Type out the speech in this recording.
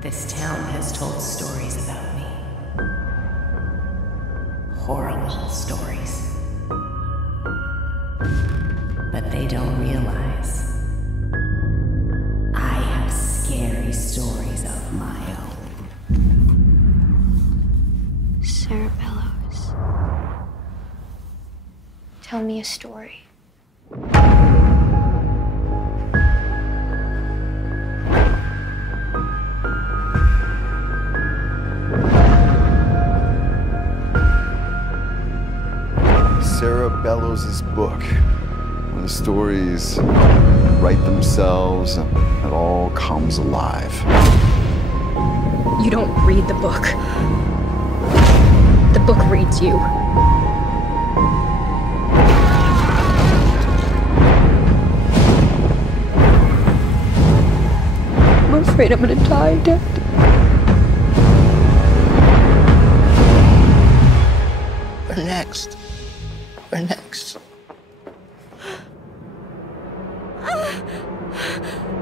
This town has told stories about me. Horrible stories. But they don't realize I have scary stories of my own. Sarah Bellows. Tell me a story. Sarah Bellows' book, where the stories write themselves and it all comes alive. You don't read the book. The book reads you. I'm afraid I'm gonna die, Dad. We're next. Next. Ah.